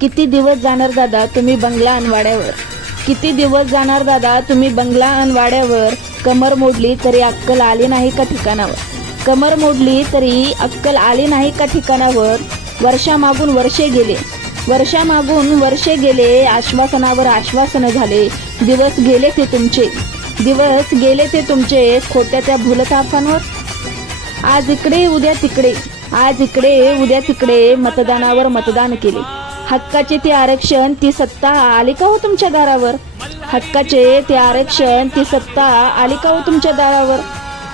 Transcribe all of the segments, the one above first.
किती दिवस जाणार दादा तुम्ही बंगला अनवाड्यावर? किती दिवस जाणार दादा तुम्ही बंगला अनवाड्यावर? कमर मोडली तरी अक्कल आली नाही का ठिकाणावर? कमर मोडली तरी अक्कल आली नाही का ठिकाणावर? वर्षामागून वर्षे गेले. वर्षामागून वर्षे गेले आश्वासनावर आश्वासनं झाले. दिवस गेले ते तुमचे. दिवस गेले ते तुमचे खोट्या त्या भूलतापांवर आज इकडे उद्या तिकडे. आज इकडे उद्या तिकडे मतदानावर मतदान केले. हक्काचे ते आरक्षण ती सत्ता आली का हो तुमच्या दारावर? हक्काचे ते आरक्षण ती सत्ता आली का हो तुमच्या दारावर?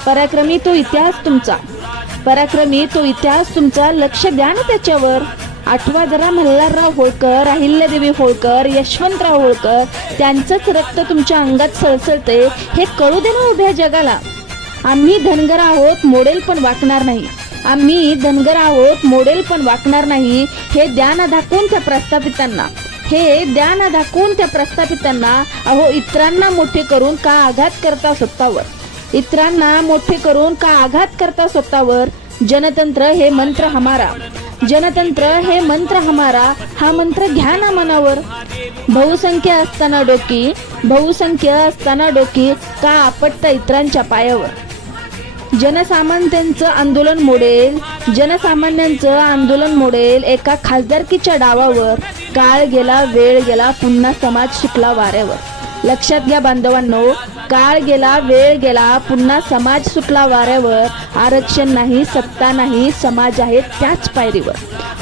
पराक्रमी तो इतिहास तुमचा. पराक्रमी तो इतिहास तुमचा. लक्ष द्या ना त्याच्यावर. आठवा जरा मल्हारराव होळकर अहिल्यादेवी होळकर यशवंतराव होळकर त्यांचंच रक्त तुमच्या अंगात सळसळते हे कळू दे ना उभ्या जगाला. आम्ही धनगर आहोत मोडेल पण वाकणार नाही. आम्ही धनगर आहोत मोडेल पण वाकणार नाही. हे ध्यान ना दाखवून त्या प्रस्थापितांना. हे ध्यान दाखवून त्या प्रस्थापितांना. अहो इतरांना मोठे करून का आघात करता स्वतःवर इतरांना मोठे करून का आघात करता स्वतःवर जनतंत्र हे मंत्र हमारा. जनतंत्र हे मंत्र हमारा. हा मंत्र घ्या ना मनावर. बहुसंख्य असताना डोकी बहुसंख्य असताना डोकी का आपटता इतरांच्या पायावर? जनसामान्यांचं आंदोलन मोडेल. जनसामान्यांचं आंदोलन मोडेल. एका खासदारकीच्या डावावर काळ गेला वेळ गेला पुन्हा समाज शिकला वाऱ्यावर. लक्षात घ्या बांधवांनो काळ गेला वेळ गेला पुन्हा समाज सुटला वाऱ्यावर. आरक्षण नाही सत्ता नाही समाज आहे त्याच पायरीवर.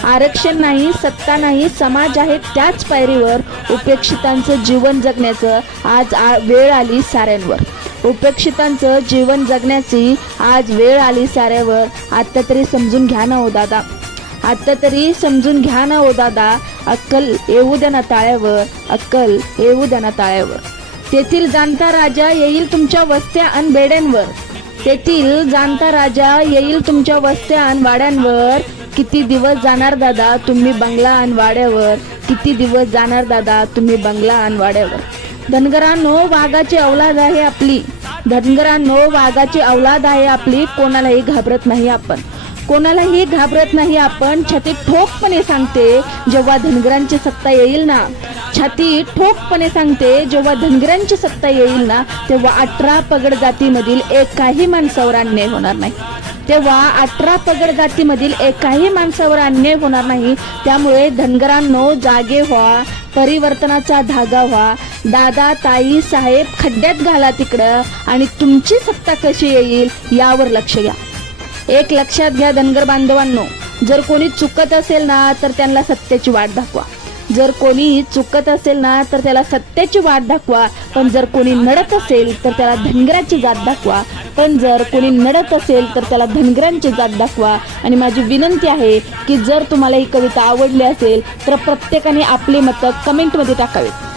आरक्षण नाही सत्ता नाही समाज आहे त्याच पायरीवर. उपेक्षितांचं जीवन जगण्याचं आज आ वेळ आली साऱ्यांवर. उपेक्षितांचं जीवन जगण्याची आज वेळ आली साऱ्यावर. आत्ता तरी समजून घ्या ना हो दादा. आत्ता तरी समजून घ्या ना हो दादा. अक्कल येऊ द्या ना ताळ्यावर. अक्कल येऊ द्या ना ताळ्यावर. तेथील जाणता राजा येईल तुमच्या वस्त्या अन बेड्यांवर. तेथील जाणता राजा येईल तुमच्या वस्त्या अन वाड्यांवर. किती दिवस जाणार दादा तुम्ही बंगला अन वाड्यावर? किती दिवस जाणार दादा तुम्ही बंगला अन वाड्यावर? धनगरांनो वाघाची अवलाद आहे आपली. धनगरांनो वाघाची अवलाद आहे आपली. कोणालाही घाबरत नाही आपण. कोणालाही घाबरत नाही आपण. छाती ठोकपणे सांगते जेव्हा धनगरांची सत्ता येईल ना. छाती ठोकपणे सांगते जेव्हा धनगरांची सत्ता येईल ना तेव्हा अठरा पगड जातीमधील एकाही माणसावर अन्याय होणार नाही. तेव्हा अठरा पगड जातीमधील एकाही माणसावर अन्याय होणार नाही. त्यामुळे धनगरांनो जागे व्हा. परिवर्तनाचा धागा व्हा. दादा ताई साहेब खड्ड्यात घाला तिकडं आणि तुमची सत्ता कशी येईल यावर लक्ष घ्या एक लक्षात घ्या धनगर बांधवांनो जर कोणी चुकत असेल ना तर त्यांना सत्तेची वाट दाखवा. जर कोणी चुकत असेल ना तर त्याला सत्याची वाट दाखवा. पण जर कोणी नडत असेल तर त्याला धनगराची जात दाखवा. पण जर कोणी नडत असेल तर त्याला धनगरांची जात दाखवा. आणि माझी विनंती आहे की जर तुम्हाला ही कविता आवडली असेल तर प्रत्येकाने आपले मतं कमेंटमध्ये टाकावीत.